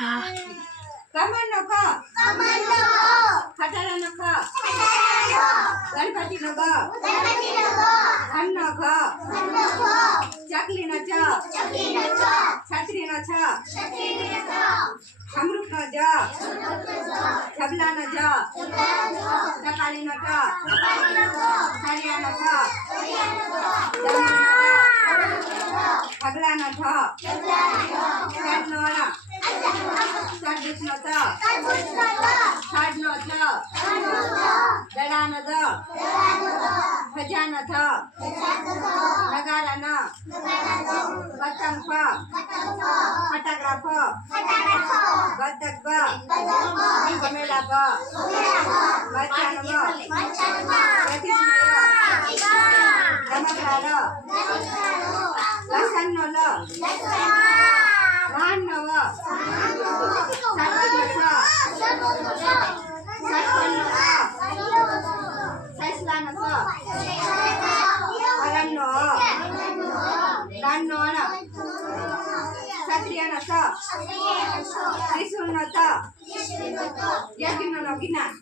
હા. કમળનો ક, ખટારાનો ખ, ગણપતિનો ગ, ધનનો ઘ, ચકલીનો ચ, છત્રીનો છ, અમૃતનો જ, ઝબલાનો જ, ટકાલીનો ટ, સળિયાનો ઠ, ઢગલાનો ઢ, ષડનો ણ, ષડદીપનો ત, ષડનો ઝ, દડાનો દ, ધજાનો ધ, નગારાનો પતંગ ફ, ફટાકડા ફ, બતક બ, ઘમેલા બ, મરચાનો બ, પ્રતિષ્ઠનો ર, રમકડા ર, લસણનો લ, વાહનનો વ, સરપંચનો સ, સરપંચનો સ, સસલાનો સ, વરણનો અ, રણનો અણ, ક્ષત્રિયનો સ, ત્રિશુળનો ત, યજ્ઞનો જ્ઞાન.